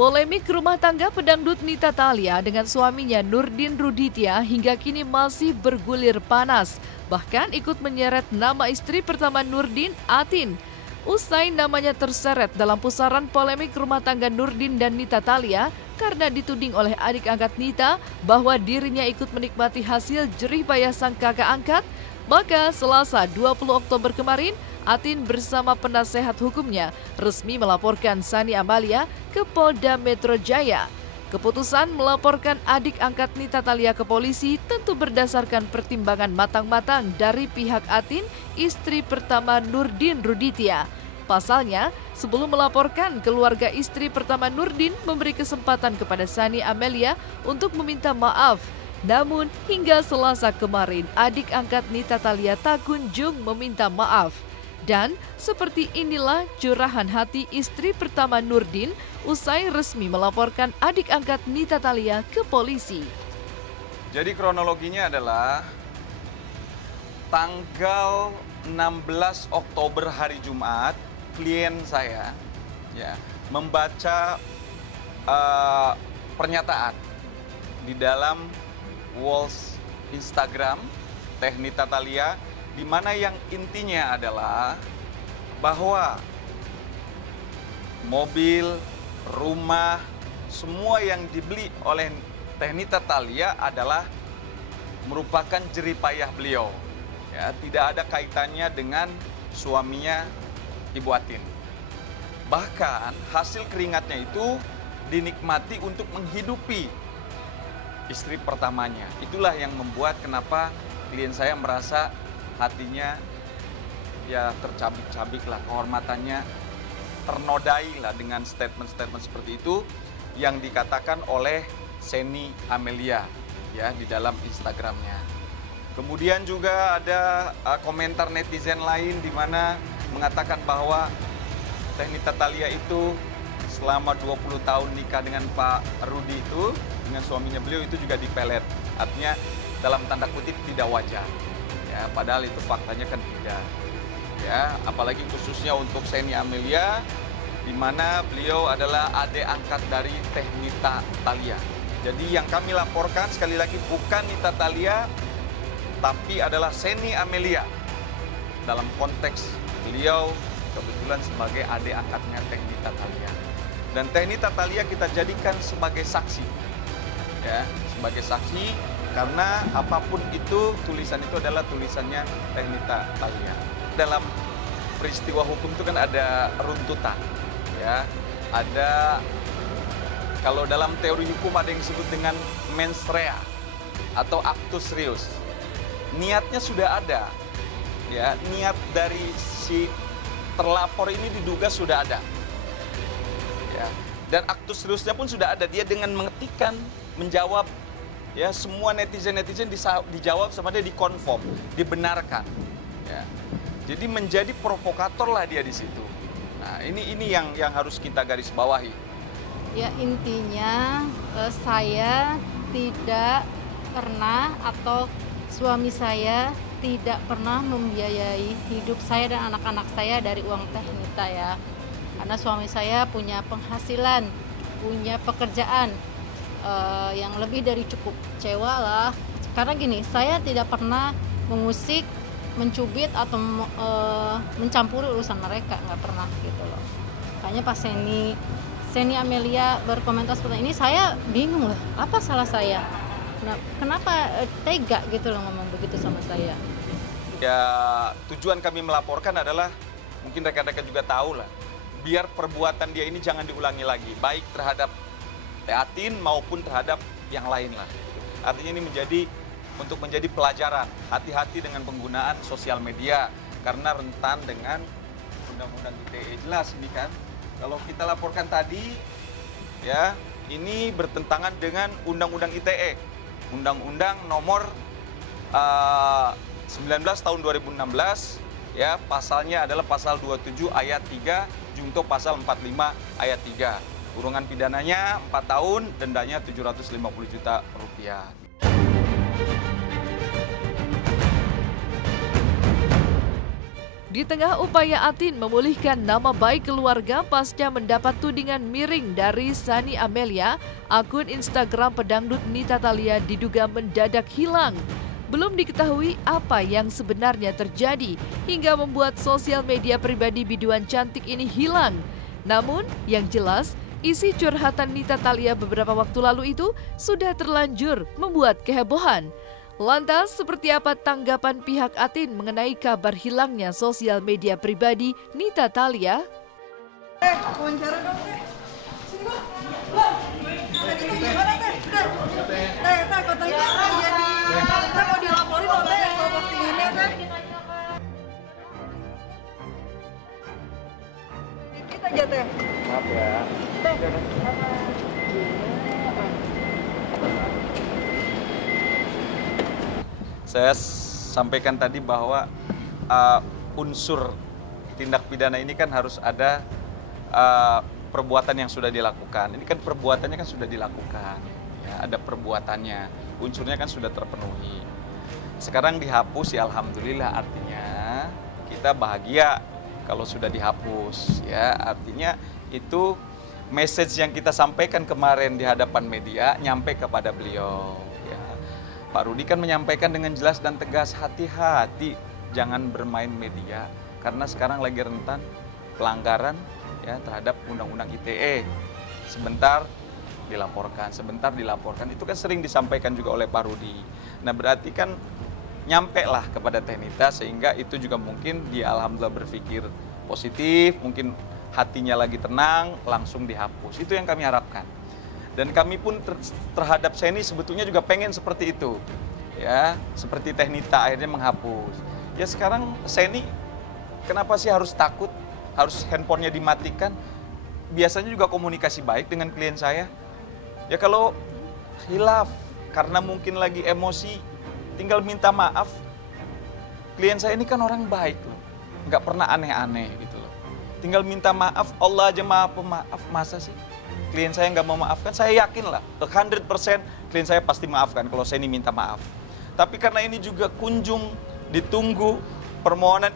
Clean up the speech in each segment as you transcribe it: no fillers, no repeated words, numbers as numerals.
Polemik rumah tangga pedangdut Nita Thalia dengan suaminya Nurdin Ruditya hingga kini masih bergulir panas. Bahkan ikut menyeret nama istri pertama Nurdin, Atin. Usai namanya terseret dalam pusaran polemik rumah tangga Nurdin dan Nita Thalia karena dituding oleh adik angkat Nita bahwa dirinya ikut menikmati hasil jerih payah sang kakak angkat, maka Selasa 20 Oktober kemarin, Atin bersama penasehat hukumnya resmi melaporkan Sani Amalia ke Polda Metro Jaya. Keputusan melaporkan adik angkat Nita Thalia ke polisi tentu berdasarkan pertimbangan matang-matang dari pihak Atin, istri pertama Nurdin Ruditya. Pasalnya, sebelum melaporkan, keluarga istri pertama Nurdin memberi kesempatan kepada Sani Amalia untuk meminta maaf. Namun, hingga Selasa kemarin, adik angkat Nita Thalia tak kunjung meminta maaf. Dan seperti inilah curahan hati istri pertama Nurdin usai resmi melaporkan adik angkat Nita Thalia ke polisi. Jadi kronologinya adalah tanggal 16 Oktober hari Jumat, klien saya membaca pernyataan di dalam walls Instagram Teh Nita Thalia, di mana yang intinya adalah bahwa mobil, rumah, semua yang dibeli oleh Teh Nita Thalia adalah merupakan jerih payah beliau. Ya, tidak ada kaitannya dengan suaminya Ibu Atin. Bahkan hasil keringatnya itu dinikmati untuk menghidupi istri pertamanya. Itulah yang membuat kenapa klien saya merasa hatinya ya tercabik-cabik lah, kehormatannya ternodai lah dengan statement-statement seperti itu yang dikatakan oleh Seni Amelia ya di dalam Instagramnya. Kemudian juga ada komentar netizen lain di mana mengatakan bahwa Teh Nita Thalia itu selama 20 tahun nikah dengan Pak Rudi itu, dengan suaminya beliau itu juga dipelet. Artinya dalam tanda kutip tidak wajar. Ya, padahal itu faktanya kan tidak. Ya, apalagi khususnya untuk Seni Amelia, di mana beliau adalah adik angkat dari Teh Nita Thalia. Jadi yang kami laporkan sekali lagi bukan Nita Thalia, tapi adalah Seni Amelia. Dalam konteks beliau kebetulan sebagai adik angkatnya Teh Nita Thalia. Dan Teh Nita Thalia kita jadikan sebagai saksi. Ya, sebagai saksi. Karena apapun itu, tulisan itu adalah tulisannya Teh Nita Thalia. Dalam peristiwa hukum itu kan ada runtutan, ya. Ada, kalau dalam teori hukum ada yang disebut dengan mens rea atau actus reus. Niatnya sudah ada, ya. Niat dari si terlapor ini diduga sudah ada, ya. Dan actus reusnya pun sudah ada. Dia dengan mengetikkan, menjawab. Ya, semua netizen dijawab sama dia, dikonfirm, dibenarkan. Ya. Jadi menjadi provokator lah dia di situ. Nah, ini yang harus kita garis bawahi. Ya, intinya saya tidak pernah atau suami saya tidak pernah membiayai hidup saya dan anak-anak saya dari uang Teh Nita ya. Karena suami saya punya penghasilan, punya pekerjaan yang lebih dari cukup, kecewa lah. Karena gini, saya tidak pernah mengusik, mencubit atau mencampuri urusan mereka, nggak pernah gitu loh. Makanya pas Seni Amelia berkomentar seperti ini, saya bingung loh, apa salah saya? Kenapa tega gitu loh ngomong begitu sama saya? Ya, tujuan kami melaporkan adalah, mungkin rekan-rekan juga tahu lah, biar perbuatan dia ini jangan diulangi lagi, baik terhadap Teh Atin maupun terhadap yang lain lah. Artinya ini untuk menjadi pelajaran, hati-hati dengan penggunaan sosial media karena rentan dengan undang-undang ITE. Jelas ini kan, kalau kita laporkan tadi ya, ini bertentangan dengan undang-undang ITE, Undang-Undang nomor 19 tahun 2016 ya, pasalnya adalah pasal 27 ayat 3 junto pasal 45 ayat 3. Kurungan pidananya 4 tahun, dendanya 750 juta rupiah. Di tengah upaya Atin memulihkan nama baik keluarga pasca mendapat tudingan miring dari Sani Amelia, akun Instagram pedangdut Nita Thalia diduga mendadak hilang. Belum diketahui apa yang sebenarnya terjadi hingga membuat sosial media pribadi biduan cantik ini hilang. Namun, yang jelas, isi curhatan Nita Thalia beberapa waktu lalu itu sudah terlanjur membuat kehebohan. Lantas, seperti apa tanggapan pihak Atin mengenai kabar hilangnya sosial media pribadi Nita Thalia? Wawancara dong, Teh. Sini, Bang. Tadi itu gimana, Teh? Teh, katanya jadi... Teh mau dilaporin loh, Teh, soal postingannya, Teh. Dikit aja, Teh. Maaf ya. Teh, Saya sampaikan tadi bahwa unsur tindak pidana ini kan harus ada perbuatan yang sudah dilakukan. Ini kan perbuatannya kan sudah dilakukan, ya, ada perbuatannya, unsurnya kan sudah terpenuhi. Sekarang dihapus ya alhamdulillah, artinya kita bahagia kalau sudah dihapus, ya artinya itu message yang kita sampaikan kemarin di hadapan media nyampe kepada beliau. Pak Rudi kan menyampaikan dengan jelas dan tegas, hati-hati jangan bermain media karena sekarang lagi rentan pelanggaran ya terhadap Undang-Undang ITE. Sebentar dilaporkan. Itu kan sering disampaikan juga oleh Pak Rudi. Nah berarti kan nyampe lah kepada Teh Nita sehingga itu juga mungkin dia alhamdulillah berpikir positif, mungkin hatinya lagi tenang, langsung dihapus. Itu yang kami harapkan. Dan kami pun terhadap Seni sebetulnya juga pengen seperti itu. Ya, seperti Teh Nita akhirnya menghapus. Ya sekarang Seni kenapa sih harus takut? Harus handphonenya dimatikan? Biasanya juga komunikasi baik dengan klien saya. Ya kalau khilaf karena mungkin lagi emosi, tinggal minta maaf. Klien saya ini kan orang baik loh. Nggak pernah aneh-aneh gitu loh. Tinggal minta maaf, Allah aja maha pemaaf, masa sih? Klien saya nggak mau maafkan, saya yakin lah 100% klien saya pasti maafkan kalau saya ini minta maaf. Tapi karena ini juga kunjung ditunggu permohonan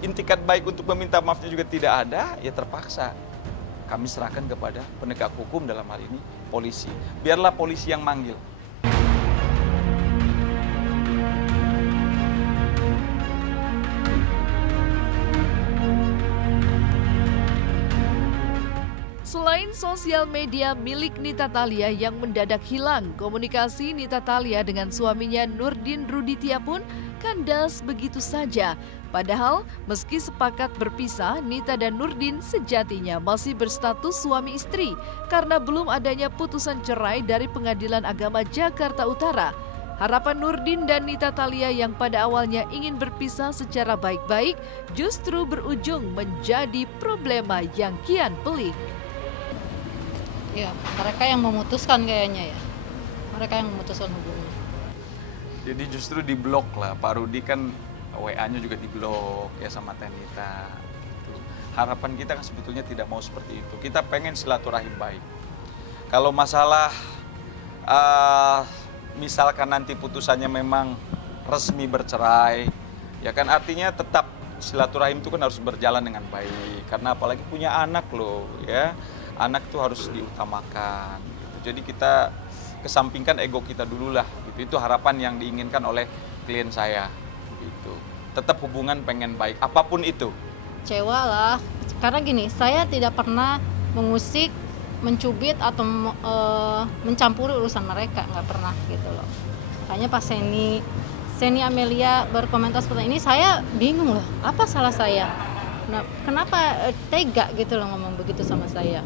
intikat baik untuk meminta maafnya juga tidak ada, ya terpaksa kami serahkan kepada penegak hukum dalam hal ini polisi. Biarlah polisi yang manggil. Selain sosial media milik Nita Thalia yang mendadak hilang, komunikasi Nita Thalia dengan suaminya Nurdin Ruditya pun kandas begitu saja. Padahal meski sepakat berpisah, Nita dan Nurdin sejatinya masih berstatus suami istri karena belum adanya putusan cerai dari Pengadilan Agama Jakarta Utara. Harapan Nurdin dan Nita Thalia yang pada awalnya ingin berpisah secara baik-baik justru berujung menjadi problema yang kian pelik. Ya, mereka yang memutuskan kayaknya ya. Mereka yang memutuskan hubungan. Jadi justru diblok lah, Pak Rudi kan WA-nya juga diblok ya sama Teh Nita. Harapan kita kan sebetulnya tidak mau seperti itu. Kita pengen silaturahim baik. Kalau masalah misalkan nanti putusannya memang resmi bercerai, ya kan artinya tetap silaturahim itu kan harus berjalan dengan baik. Karena apalagi punya anak loh ya. Anak itu harus diutamakan. Jadi kita kesampingkan ego kita dulu lah. Itu harapan yang diinginkan oleh klien saya. Gitu. Tetap hubungan pengen baik, apapun itu. Kecewa lah, karena gini, saya tidak pernah mengusik, mencubit atau mencampuri urusan mereka, nggak pernah gitu loh. Makanya pas Seni Amelia berkomentar seperti ini, saya bingung loh, apa salah saya? Nah, kenapa tega gitu loh ngomong begitu sama saya?